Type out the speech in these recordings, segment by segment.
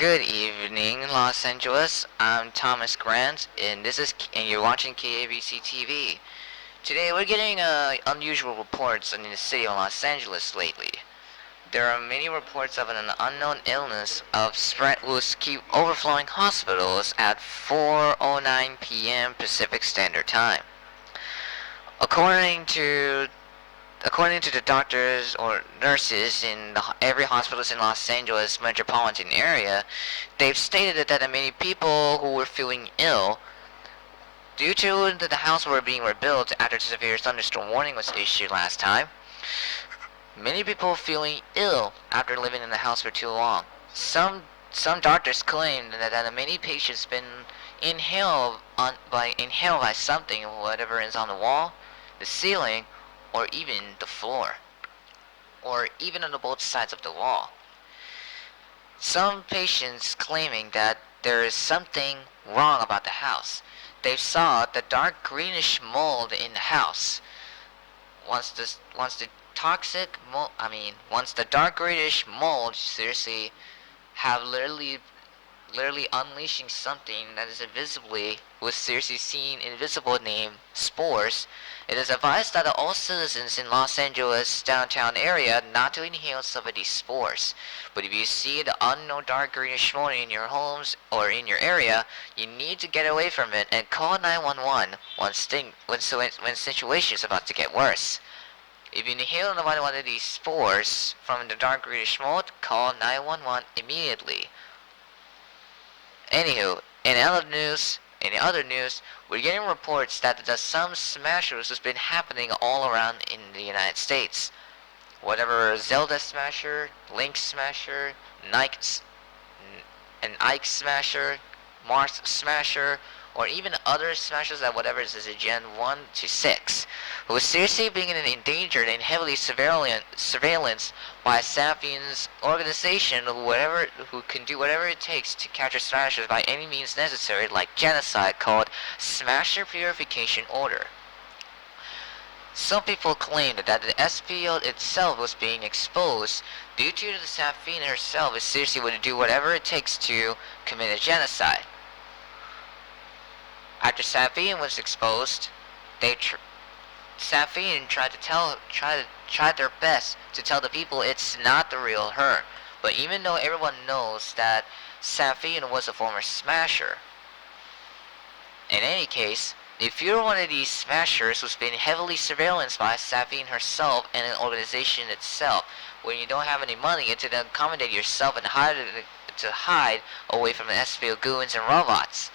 Good evening, Los Angeles. I'm Thomas Grant, and you're watching KABC TV. Today, we're getting unusual reports in the city of Los Angeles lately. There are many reports of an unknown illness of spread will keep overflowing hospitals at 4:09 p.m. Pacific Standard Time. According to the doctors or nurses in every hospitals in Los Angeles metropolitan area, they've stated that many people who were feeling ill due to the house were being rebuilt after severe thunderstorm warning was issued last time. Many people feeling ill after living in the house for too long. Some doctors claim that many patients been inhaled by something, whatever is on the wall, the ceiling, or even the floor, or even on the both sides of the wall. Some patients claiming that there is something wrong about the house. They saw the dark greenish mold in the house. Once the dark greenish mold seriously have literally unleashing something that is was seriously seen invisible named spores. It is advised that all citizens in Los Angeles downtown area not to inhale some of these spores. But if you see the unknown dark greenish mold in your homes or in your area, you need to get away from it and call 911 when situation is about to get worse. If you inhale one of these spores from the dark greenish mold, call 911 immediately. Anywho, in other news, we're getting reports that some smashers has been happening all around in the United States. Whatever Zelda smasher, Link smasher, an Ike smasher, Mars smasher, or even other smashers that whatever is a Gen 1 to 6, who is seriously being endangered and heavily surveillance by Safian's organization, who can do whatever it takes to capture smashers by any means necessary, like genocide, called Smasher Purification Order. Some people claimed that the SPO itself was being exposed due to the Safin herself is seriously would do whatever it takes to commit a genocide. After Safin was exposed, Safin tried their best to tell the people it's not the real her. But even though everyone knows that Safin was a former smasher, in any case, if you're one of these smashers who's been heavily surveillanced by Safin herself and an organization itself, when you don't have any money to accommodate yourself and hide away from the SPO goons and robots,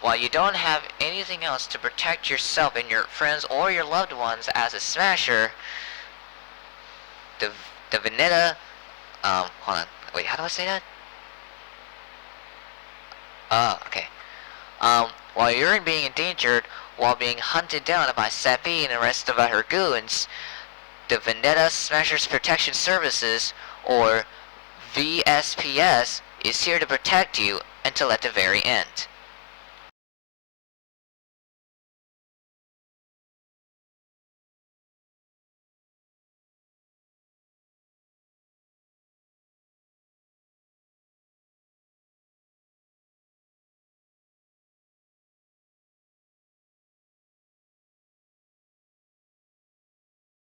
while you don't have anything else to protect yourself and your friends or your loved ones as a smasher, the Vendetta, hold on, wait, how do I say that? Okay. While you're being endangered, while being hunted down by Safi and the rest of her goons, the Vendetta Smashers Protection Services, or VSPS, is here to protect you until at the very end.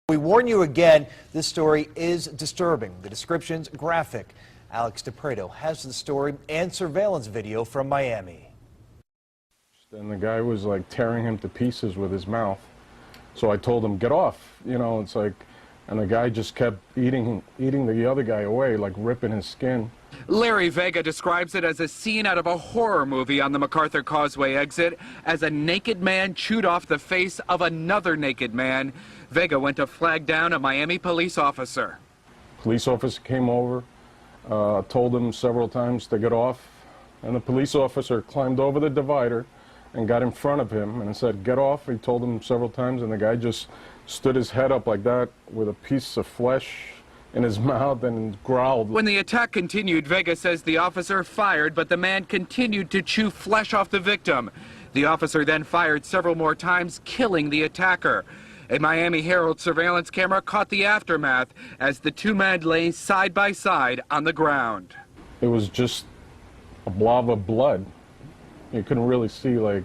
We warn you again, this story is disturbing. The description's graphic. Alex DePreto has the story and surveillance video from Miami. And the guy was like tearing him to pieces with his mouth. So I told him, get off, you know, it's like, and the guy just kept eating the other guy away, like ripping his skin. Larry Vega describes it as a scene out of a horror movie on the MacArthur Causeway exit as a naked man chewed off the face of another naked man. Vega went to flag down a Miami police officer. Police officer came over, told him several times to get off, and the police officer climbed over the divider and got in front of him and said, get off. He told him several times, and the guy just stood his head up like that with a piece of flesh in his mouth and growled. When the attack continued, Vega says the officer fired, but the man continued to chew flesh off the victim. The officer then fired several more times, killing the attacker. A Miami Herald surveillance camera caught the aftermath as the two men lay side by side on the ground. It was just a blob of blood. You couldn't really see, like,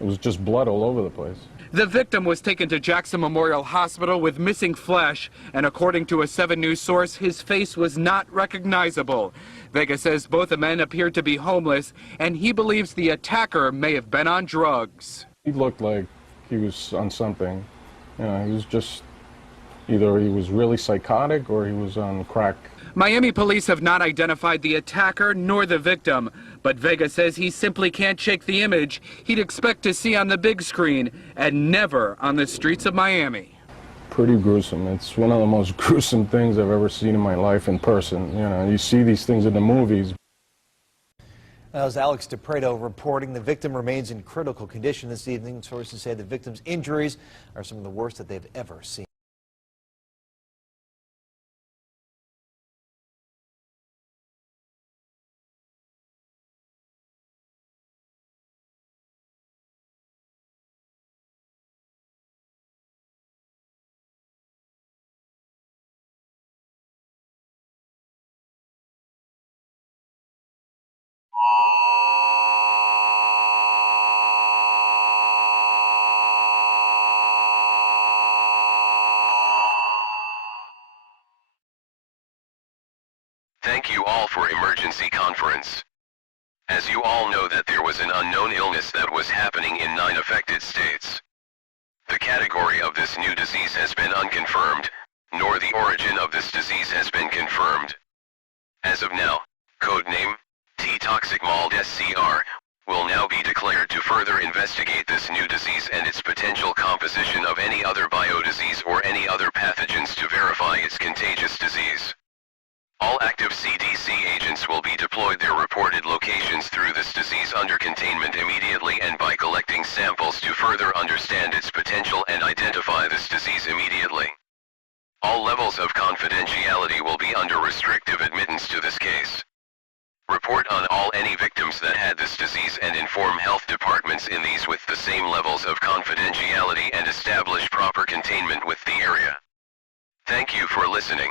it was just blood all over the place. The victim was taken to Jackson Memorial Hospital with missing flesh, and according to a 7 News source, his face was not recognizable. Vega says both the men appeared to be homeless, and he believes the attacker may have been on drugs. He looked like he was on something. You know, he was just, either he was really psychotic or he was on crack. Miami police have not identified the attacker nor the victim, but Vega says he simply can't shake the image he'd expect to see on the big screen and never on the streets of Miami. Pretty gruesome. It's one of the most gruesome things I've ever seen in my life in person. You know, you see these things in the movies. That was Alex DePreto reporting. The victim remains in critical condition this evening. Sources say the victim's injuries are some of the worst that they've ever seen. Thank you all for emergency conference. As you all know that there was an unknown illness that was happening in 9 affected states. The category of this new disease has been unconfirmed, nor the origin of this disease has been confirmed. As of now, codename T-toxic mold SCR will now be declared to further investigate this new disease and its potential composition of any other biodisease or any other pathogens to verify its contagious disease. All active CDC agents will be deployed their reported locations through this disease under containment immediately and by collecting samples to further understand its potential and identify this disease immediately. All levels of confidentiality will be under restrictive admittance to this case. Report on any victims that had this disease and inform health departments in these with the same levels of confidentiality and establish proper containment with the area. Thank you for listening.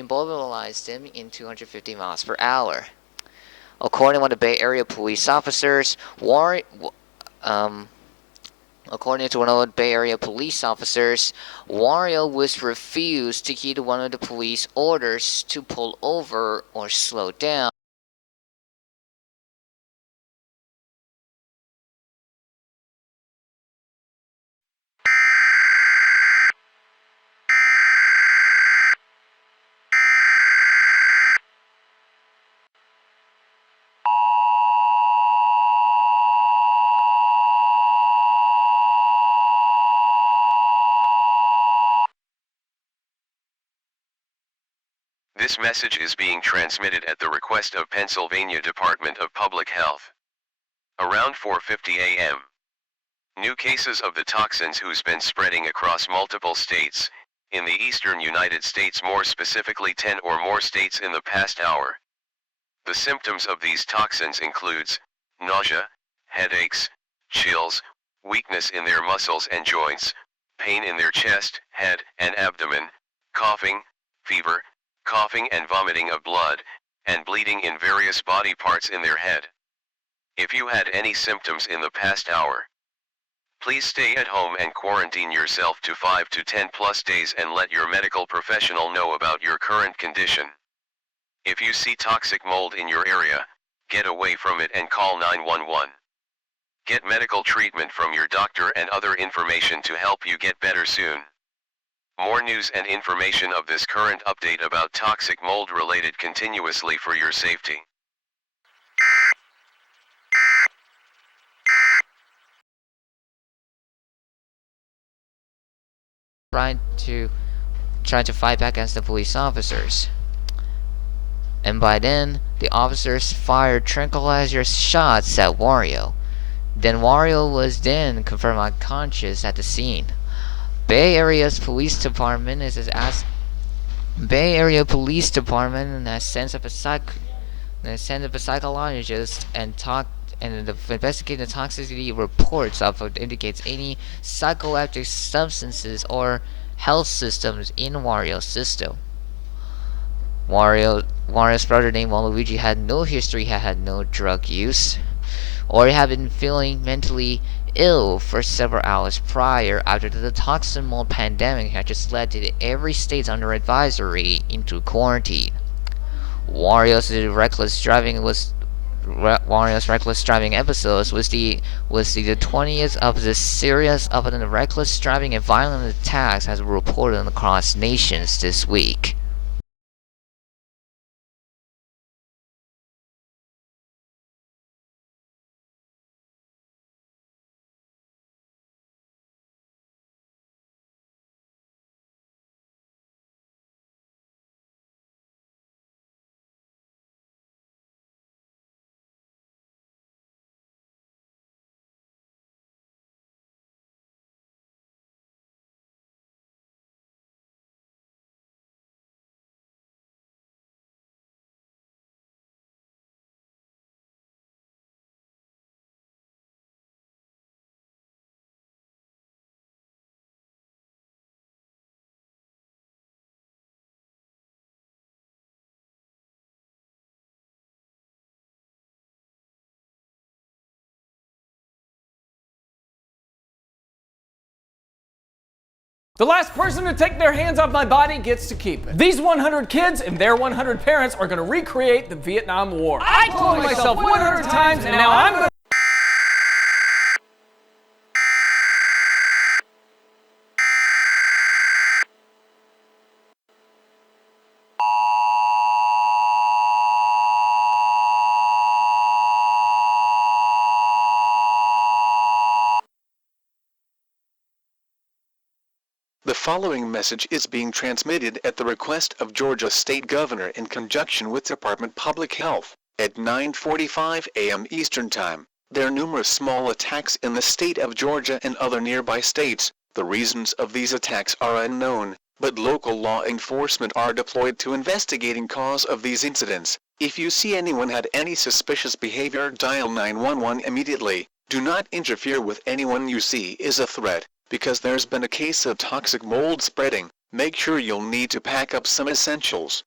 Immobilized him in 250 miles per hour. According to the Bay Area police officers, according to one of the Bay Area police officers, Wario was refused to heed one of the police orders to pull over or slow down. This message is being transmitted at the request of Pennsylvania Department of Public Health. Around 4:50 a.m. New cases of the toxins who's been spreading across multiple states, in the eastern United States, more specifically 10 or more states in the past hour. The symptoms of these toxins includes nausea, headaches, chills, weakness in their muscles and joints, pain in their chest, head, and abdomen, coughing, fever, coughing and vomiting of blood, and bleeding in various body parts in their head. If you had any symptoms in the past hour, please stay at home and quarantine yourself to 5 to 10 plus days and let your medical professional know about your current condition. If you see toxic mold in your area, get away from it and call 911. Get medical treatment from your doctor and other information to help you get better soon. More news and information of this current update about toxic mold related continuously for your safety. Trying to fight back against the police officers. And by then, the officers fired tranquilizer shots at Wario. Then Wario was then confirmed unconscious at the scene. Bay Area Police Department has sent up a psychologist and investigated the toxicity reports of indicates any psychoactive substances or health systems in Wario's system. Wario's brother named Waluigi had no history, had no drug use, or had been feeling mentally ill for several hours prior after the toxin mold pandemic had just led to every state under advisory into quarantine. Wario's reckless driving episodes was the 20th of the series of the reckless driving and violent attacks as reported across nations this week. The last person to take their hands off my body gets to keep it. These 100 kids and their 100 parents are going to recreate the Vietnam War. I cloned myself 100 times and now I'm going to... The following message is being transmitted at the request of Georgia State Governor in conjunction with Department Public Health. At 9:45 a.m. Eastern Time, there are numerous small attacks in the state of Georgia and other nearby states. The reasons of these attacks are unknown, but local law enforcement are deployed to investigating cause of these incidents. If you see anyone had any suspicious behavior, dial 911 immediately. Do not interfere with anyone you see is a threat. Because there's been a case of toxic mold spreading, make sure you'll need to pack up some essentials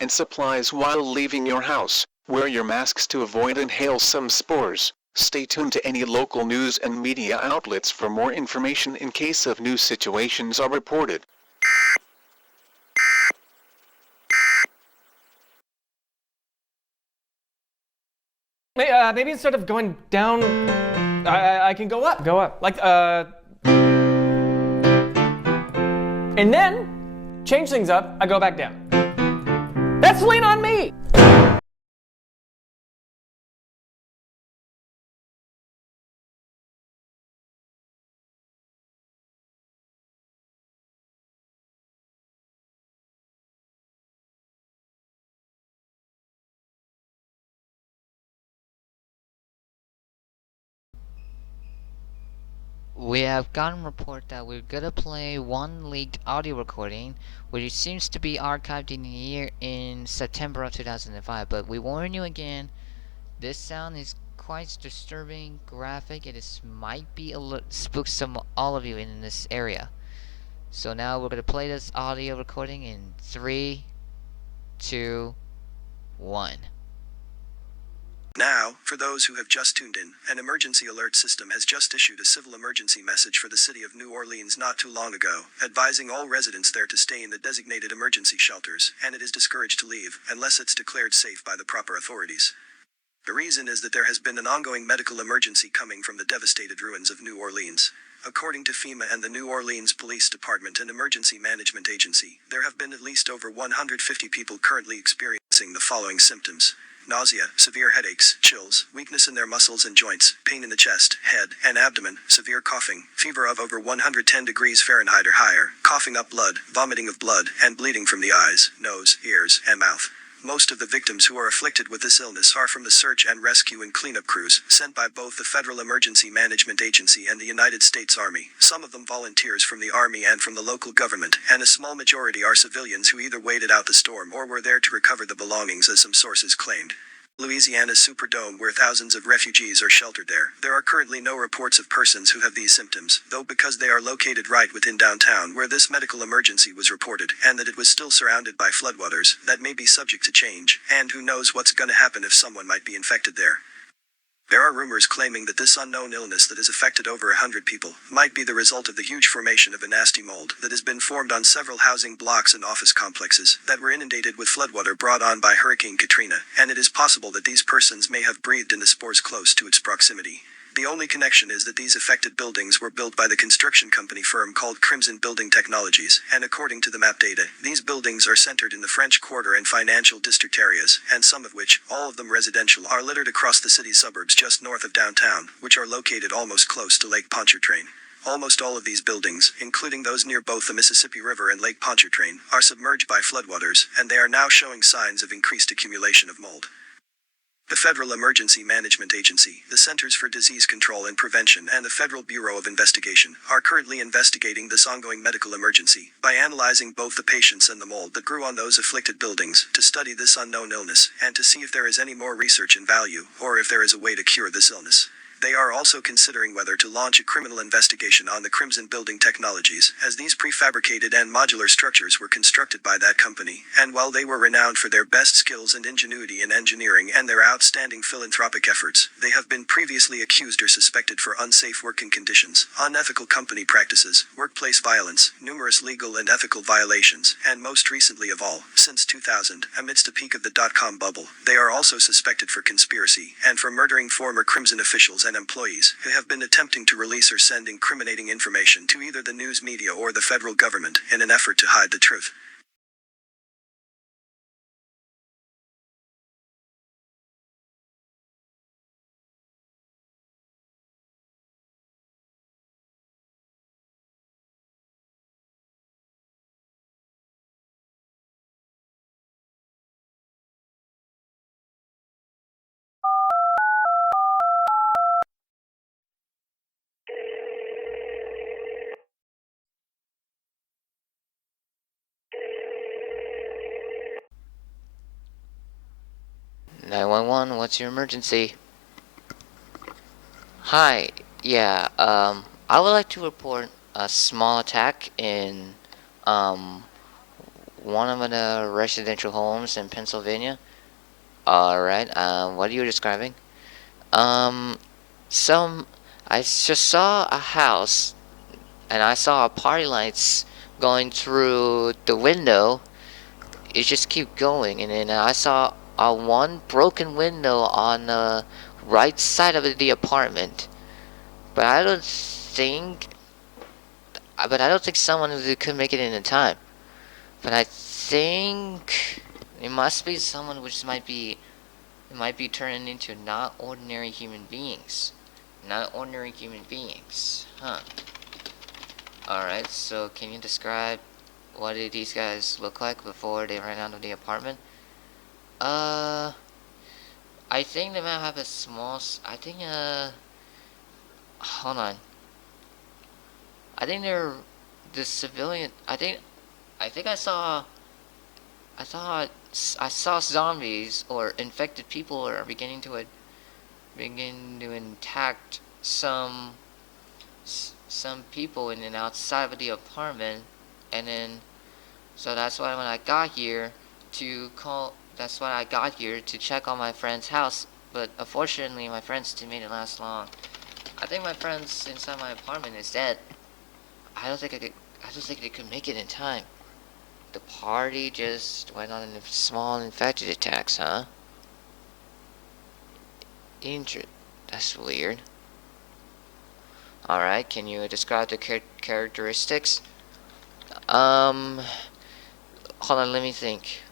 and supplies while leaving your house. Wear your masks to avoid inhale some spores. Stay tuned to any local news and media outlets for more information in case of new situations are reported. Maybe instead of going down, I can go up. Go up. Like, and then change things up. I go back down. That's Lean on Me. We have gotten a report that we're gonna play one leaked audio recording, which seems to be archived in the year in September of 2005. But we warn you again, this sound is quite disturbing, graphic. Might be spook some all of you in this area. So now we're gonna play this audio recording in 3, 2, 1. Now, for those who have just tuned in, an emergency alert system has just issued a civil emergency message for the city of New Orleans not too long ago, advising all residents there to stay in the designated emergency shelters, and it is discouraged to leave, unless it's declared safe by the proper authorities. The reason is that there has been an ongoing medical emergency coming from the devastated ruins of New Orleans. According to FEMA and the New Orleans Police Department and Emergency Management Agency, there have been at least over 150 people currently experiencing the following symptoms: nausea, severe headaches, chills, weakness in their muscles and joints, pain in the chest, head, and abdomen, severe coughing, fever of over 110 degrees Fahrenheit or higher, coughing up blood, vomiting of blood, and bleeding from the eyes, nose, ears, and mouth. Most of the victims who are afflicted with this illness are from the search and rescue and cleanup crews sent by both the Federal Emergency Management Agency and the United States Army, some of them volunteers from the Army and from the local government, and a small majority are civilians who either waited out the storm or were there to recover the belongings, as some sources claimed. Louisiana's Superdome, where thousands of refugees are sheltered there are currently no reports of persons who have these symptoms, though because they are located right within downtown where this medical emergency was reported, and that it was still surrounded by floodwaters, that may be subject to change, and who knows what's gonna happen if someone might be infected there. There are rumors claiming that this unknown illness that has affected over 100 people might be the result of the huge formation of a nasty mold that has been formed on several housing blocks and office complexes that were inundated with floodwater brought on by Hurricane Katrina, and it is possible that these persons may have breathed in the spores close to its proximity. The only connection is that these affected buildings were built by the construction company firm called Crimson Building Technologies, and according to the map data, these buildings are centered in the French Quarter and financial district areas, and some of which, all of them residential, are littered across the city's suburbs just north of downtown, which are located almost close to Lake Pontchartrain. Almost all of these buildings, including those near both the Mississippi River and Lake Pontchartrain, are submerged by floodwaters, and they are now showing signs of increased accumulation of mold. The Federal Emergency Management Agency, the Centers for Disease Control and Prevention, and the Federal Bureau of Investigation are currently investigating this ongoing medical emergency by analyzing both the patients and the mold that grew on those afflicted buildings to study this unknown illness and to see if there is any more research in value or if there is a way to cure this illness. They are also considering whether to launch a criminal investigation on the Crimson Building Technologies, as these prefabricated and modular structures were constructed by that company, and while they were renowned for their best skills and ingenuity in engineering and their outstanding philanthropic efforts, they have been previously accused or suspected for unsafe working conditions, unethical company practices, workplace violence, numerous legal and ethical violations, and most recently of all, since 2000, amidst the peak of the dot-com bubble, they are also suspected for conspiracy and for murdering former Crimson officials and employees who have been attempting to release or send incriminating information to either the news media or the federal government in an effort to hide the truth. "911, what's your emergency?" Hi, yeah, I would like to report a small attack in, one of the residential homes in Pennsylvania. Alright, what are you describing? Um, some, I just saw a house, and I saw party lights going through the window. It just keep going, and then I saw a one broken window on the right side of the apartment. But I don't think, someone who could make it in time. But I think it must be someone which might be turning into not ordinary human beings. Not ordinary human beings. Huh. Alright, so can you describe what did these guys look like before they ran out of the apartment? I think they might have a small, hold on. I think they're the civilian, I think I saw zombies or infected people are beginning to attack some people in and outside of the apartment, and then so that's why when I got here that's why I got here to check on my friend's house, but unfortunately my friends didn't make it last long. I think my friends inside my apartment is dead. I don't think they could make it in time. The party just went on a small infected attacks, huh? That's weird. Alright, can you describe the characteristics? Hold on, let me think.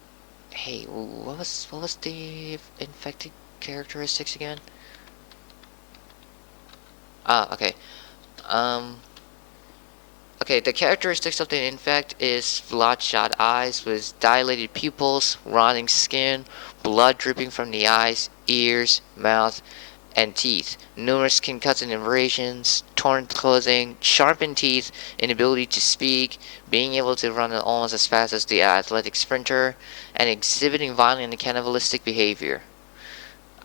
Hey, what was the infected characteristics again? Ah, okay. Okay, the characteristics of the infect is bloodshot eyes with dilated pupils, rotting skin, blood dripping from the eyes, ears, mouth, and teeth, numerous skin cuts and abrasions, torn clothing, sharpened teeth, inability to speak, being able to run almost as fast as the athletic sprinter, and exhibiting violent and cannibalistic behavior.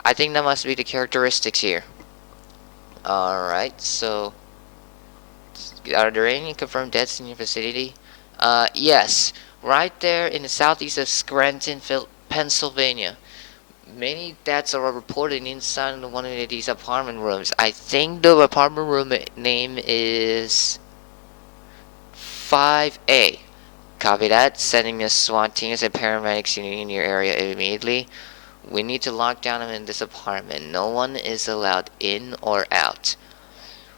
I think that must be the characteristics here. Alright, so are there any confirmed deaths in your vicinity? Yes, right there in the southeast of Scranton, Pennsylvania. Many deaths are reported inside one of these apartment rooms. I think the apartment room name is 5A. Copy that. Sending a SWAT teams and paramedics in your area immediately. We need to lock down them in this apartment. No one is allowed in or out.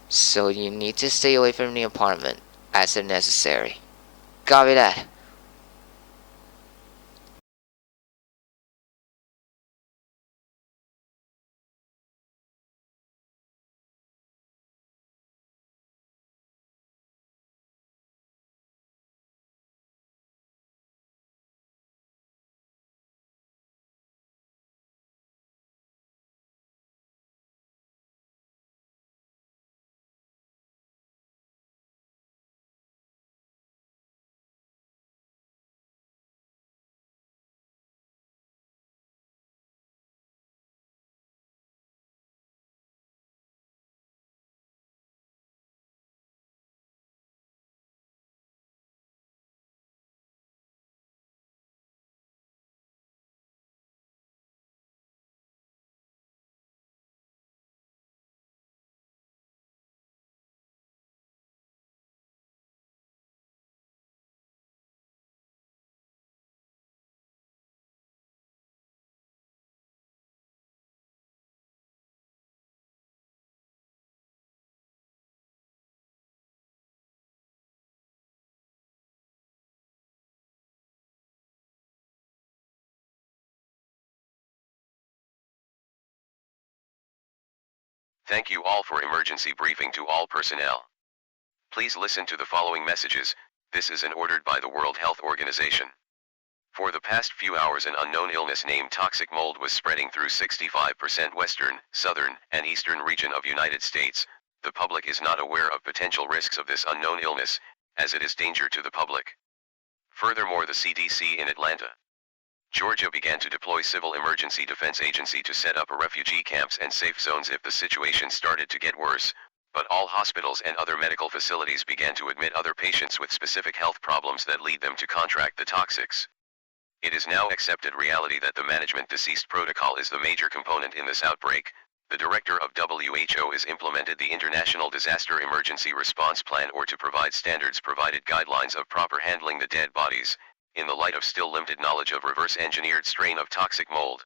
So you need to stay away from the apartment as if necessary. Copy that. Thank you all for emergency briefing to all personnel. Please listen to the following messages. This is an ordered by the World Health Organization. For the past few hours an unknown illness named toxic mold was spreading through 65% western, southern, and eastern region of United States. The public is not aware of potential risks of this unknown illness, as it is danger to the public. Furthermore, the CDC in Atlanta, Georgia began to deploy Civil Emergency Defense Agency to set up refugee camps and safe zones if the situation started to get worse, but all hospitals and other medical facilities began to admit other patients with specific health problems that lead them to contract the toxics. It is now accepted reality that the management deceased protocol is the major component in this outbreak. The director of WHO has implemented the International Disaster Emergency Response Plan or to provide standards provided guidelines of proper handling the dead bodies, in the light of still limited knowledge of reverse-engineered strain of toxic mold.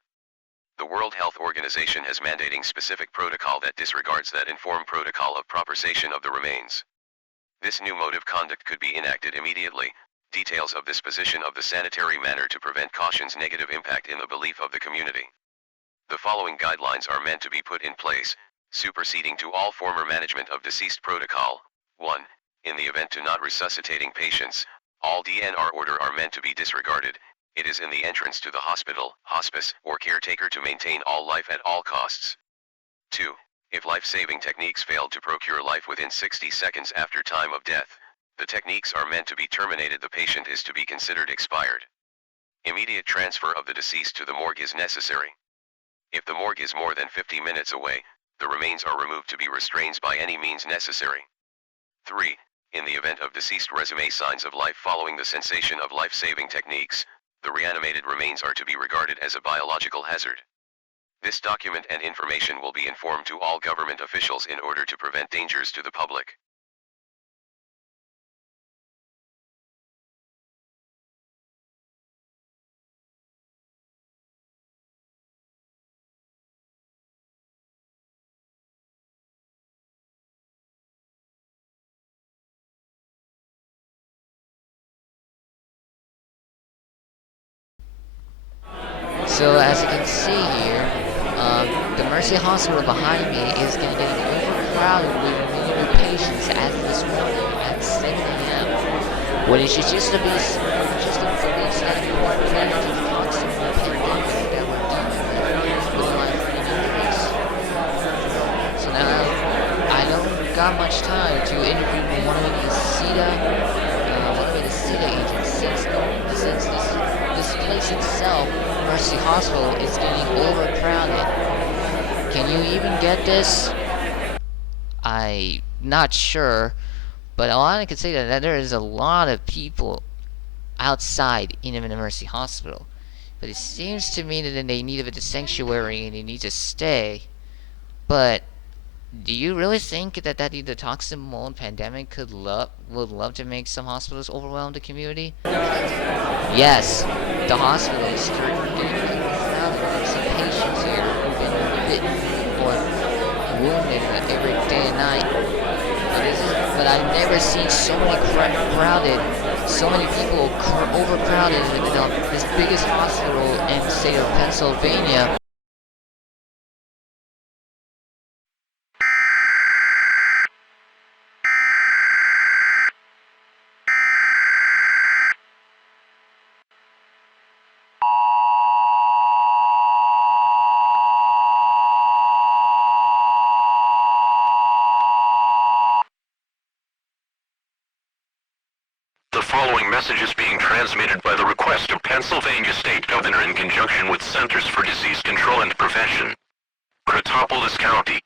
The World Health Organization has mandating specific protocol that disregards that informed protocol of propersation of the remains. This new mode of conduct could be enacted immediately. Details of this position of the sanitary manner to prevent caution's negative impact in the belief of the community. The following guidelines are meant to be put in place, superseding to all former management of deceased protocol. 1. In the event to not resuscitating patients, all DNR order are meant to be disregarded. It is in the entrance to the hospital, hospice, or caretaker to maintain all life at all costs. 2. If life-saving techniques failed to procure life within 60 seconds after time of death, the techniques are meant to be terminated. The patient is to be considered expired. Immediate transfer of the deceased to the morgue is necessary. If the morgue is more than 50 minutes away, the remains are removed to be restrained by any means necessary. 3. In the event of deceased resume signs of life following the cessation of life-saving techniques, the reanimated remains are to be regarded as a biological hazard. This document and information will be informed to all government officials in order to prevent dangers to the public. So as you can see here, the Mercy Hospital behind me is getting overcrowded with many new patients as this morning at 7 a.m. When it should just be just a belief that we were planning to fix the pandemic that we're dealing with life-threatening injuries. So now I don't got much time to interview one of the CETA agents since this place itself, Mercy Hospital, is getting overcrowded. Can you even get this? I'm not sure, but all I can say that there is a lot of people outside in the Mercy Hospital. But it seems to me that they need a bit of sanctuary and they need to stay. But do you really think that the toxic mold pandemic would love to make some hospitals overwhelm the community? Yes, the hospital is currently getting crowded with some patients here who've been bitten or wounded every day and night. But I've never seen so many so many people overcrowded in this biggest hospital in the state of Pennsylvania. The following message is being transmitted by the request of Pennsylvania State Governor in conjunction with Centers for Disease Control and Prevention. Cretopolis County,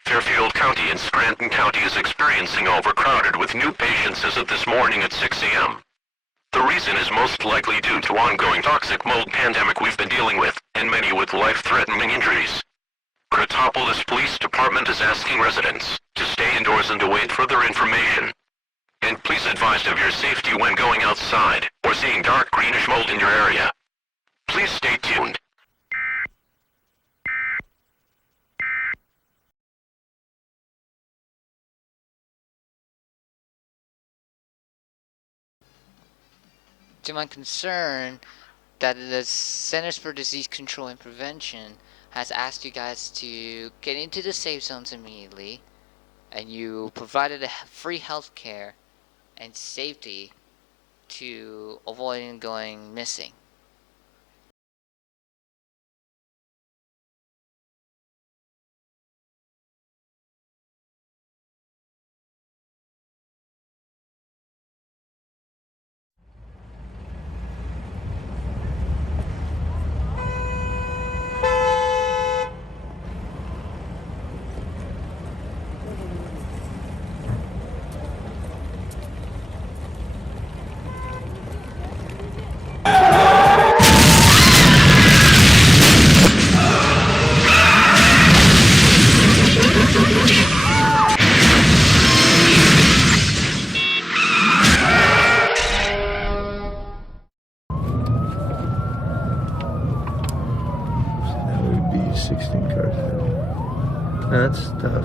Fairfield County and Scranton County is experiencing overcrowded with new patients as of this morning at 6 a.m. The reason is most likely due to ongoing toxic mold pandemic we've been dealing with, and many with life-threatening injuries. Cretopolis Police Department is asking residents to stay indoors and await further information. And please advise of your safety when going outside or seeing dark greenish mold in your area. Please stay tuned. To my concern that the Centers for Disease Control and Prevention has asked you guys to get into the safe zones immediately, and you provided a free health care and safety to avoid going missing. visiting card. That's tough.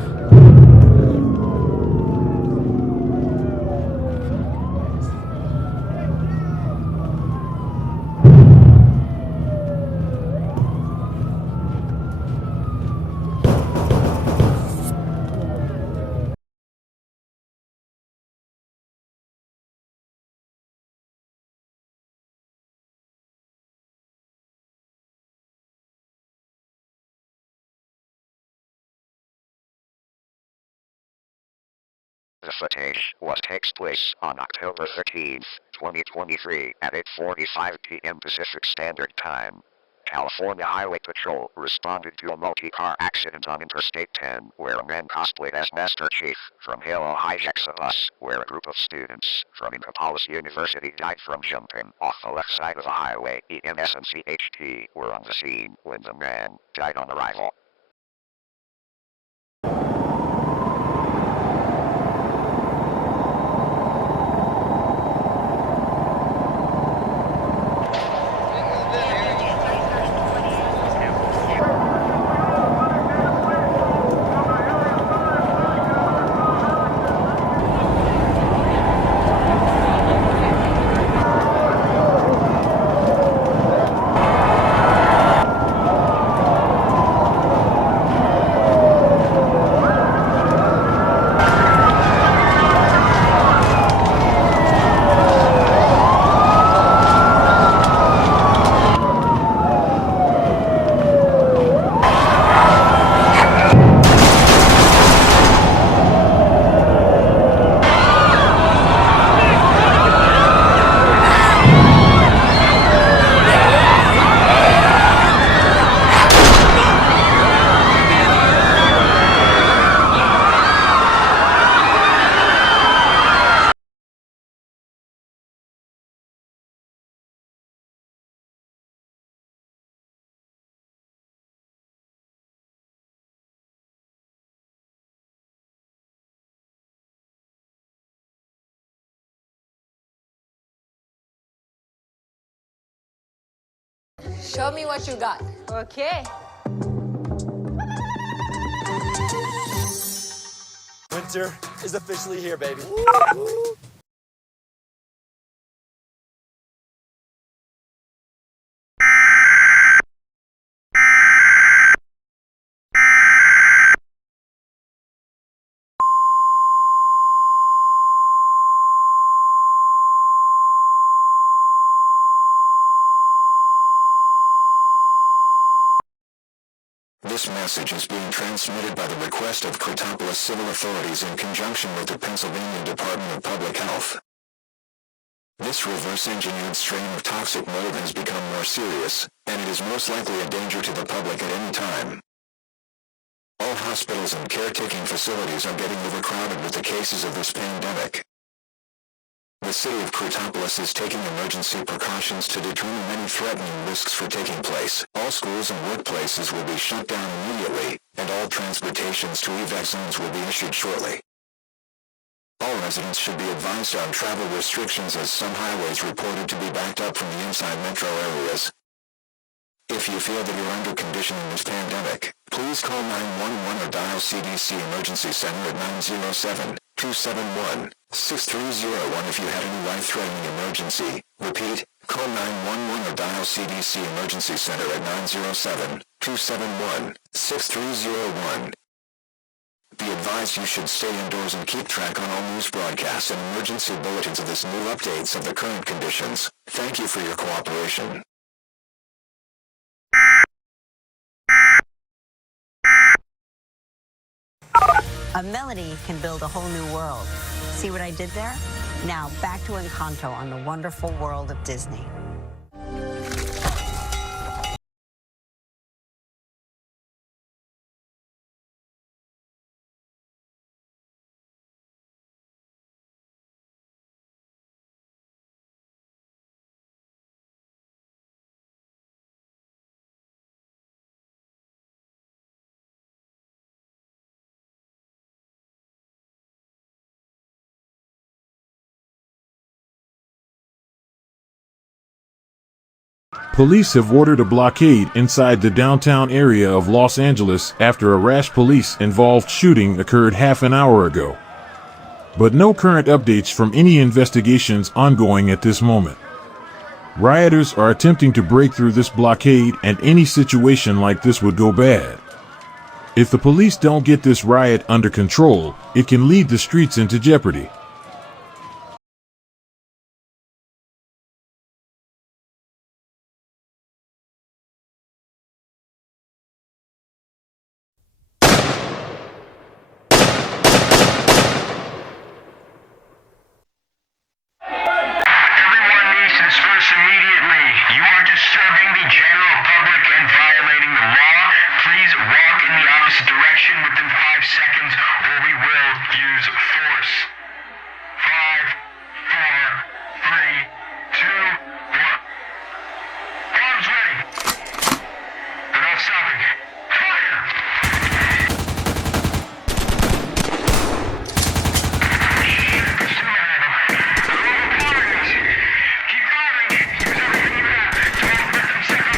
The footage takes place on October 13th, 2023 at 8:45 p.m. Pacific Standard Time. California Highway Patrol responded to a multi-car accident on Interstate 10 where a man cosplayed as Master Chief from Halo hijacks a bus where a group of students from Indianapolis University died from jumping off the left side of the highway. EMS and CHT were on the scene when the man died on arrival. Show me what you got. Okay. Winter is officially here, baby. This message is being transmitted by the request of Chrotopolis civil authorities in conjunction with the Pennsylvania Department of Public Health. This reverse-engineered strain of toxic mold has become more serious, and it is most likely a danger to the public at any time. All hospitals and caretaking facilities are getting overcrowded with the cases of this pandemic. The city of Chrotopolis is taking emergency precautions to determine any threatening risks for taking place. All schools and workplaces will be shut down immediately, and all transportations to evac zones will be issued shortly. All residents should be advised on travel restrictions as some highways reported to be backed up from the inside metro areas. If you feel that you're under condition in this pandemic, please call 911 or dial CDC Emergency Center at 907-271-6301 if you had any life-threatening emergency. Repeat, call 911 or dial CDC Emergency Center at 907-271-6301. Be advised you should stay indoors and keep track on all news broadcasts and emergency bulletins of this new updates of the current conditions. Thank you for your cooperation. A melody can build a whole new world. See what I did there? Now back to Encanto on the wonderful world of Disney. Police have ordered a blockade inside the downtown area of Los Angeles after a rash police-involved shooting occurred half an hour ago. But no current updates from any investigations ongoing at this moment. Rioters are attempting to break through this blockade, and any situation like this would go bad. If the police don't get this riot under control, it can lead the streets into jeopardy. Immediately. You are disturbing the general public and violating the law. Please walk in the opposite direction within 5 seconds, or we will use force. 5, 4, 3, 2, 1. Arms ready. They're not stopping. Fire! Shit, there's too many of them. They're overpowering us. Keep firing. Use everything you have. Don't let them step on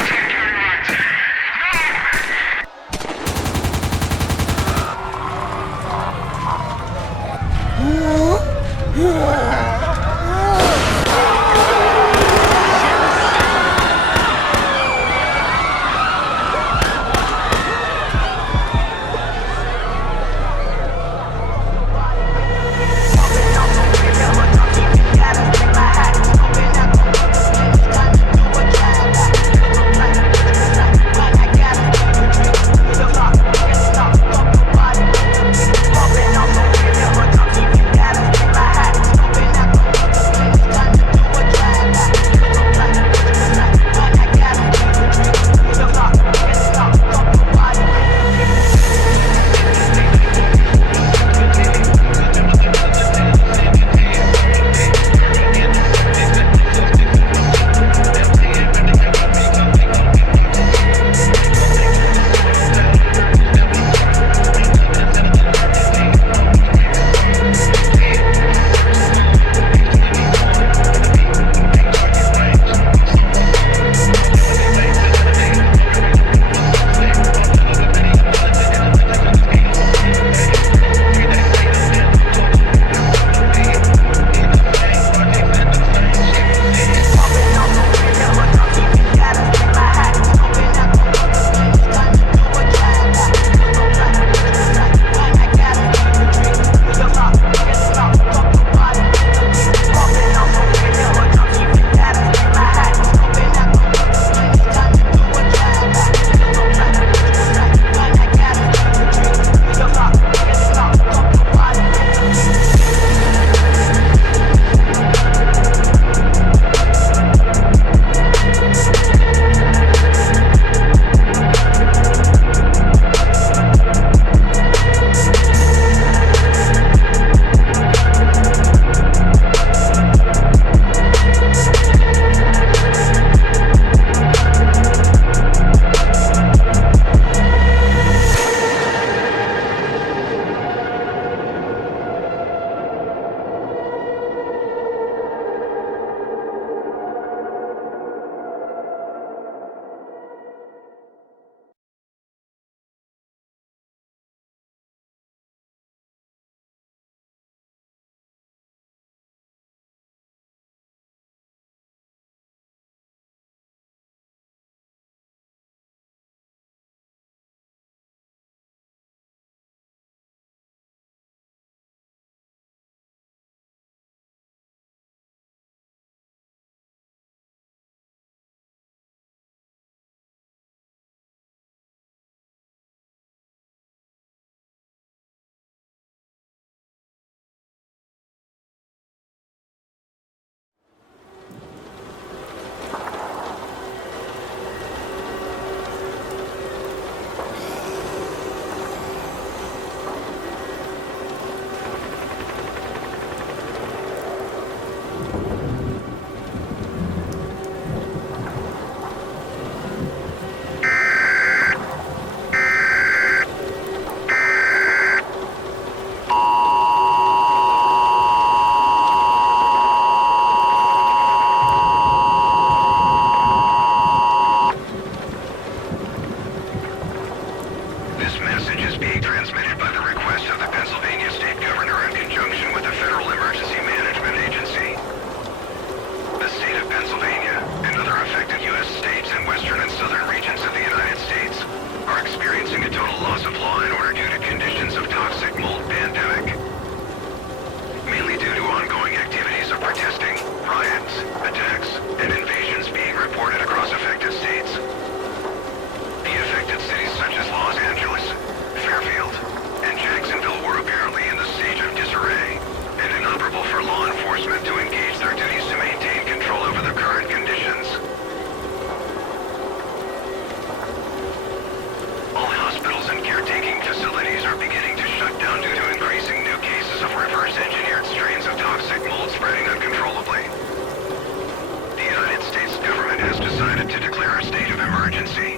emergency.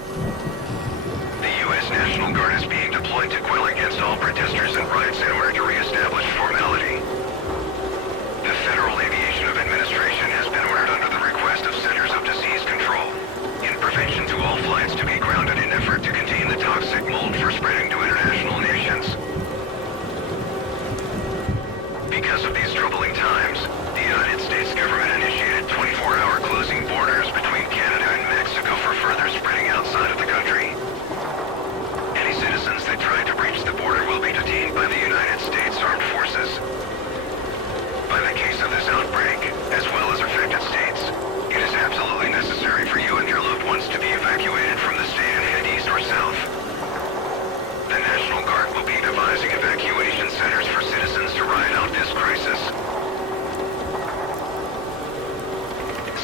The U.S. National Guard is being deployed to quell against all protesters and riots in order to reestablish formality. The Federal Aviation Administration has been ordered under the request of Centers of Disease Control in prevention to all flights to be grounded in effort to contain the toxic mold for spreading to international nations. Because of these troubling times, the United States government initiated 24-hour closing borders between Canada and Mexico for further spreading outside of the country. Any citizens that try to breach the border will be detained by the United States Armed Forces. By the case of this outbreak, as well as affected states, it is absolutely necessary for you and your loved ones to be evacuated from the state and head east or south. The National Guard will be devising evacuation centers for citizens to ride out this crisis.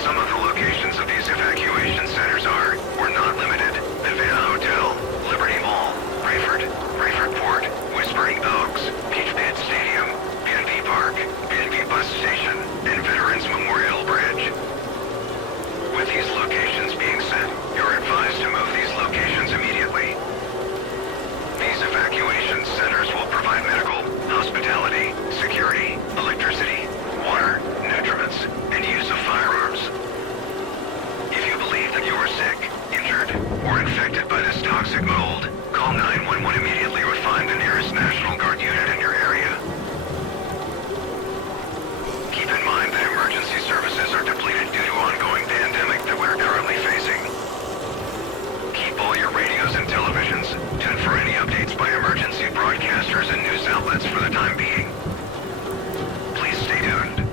Some of the locations of these evacuation centers are, or not limited, the Havana Hotel, Liberty Mall, Rayford Port, Whispering Oaks, Peach Pit Stadium, PNV Park, PNV Bus Station, and Veterans Memorial Bridge. With these locations being set, you're advised to move these locations immediately. These evacuation centers will provide medical, hospitality, security, electricity, water, nutriments, and use of firearms. If you believe that you are sick, injured, or infected by this toxic mold, call 911 immediately or find the nearest National Guard unit in your area. Keep in mind that emergency services are depleted due to ongoing pandemic that we're currently facing. Keep all your radios and televisions tuned for any updates by emergency broadcasters and news outlets for the time being. Please stay tuned.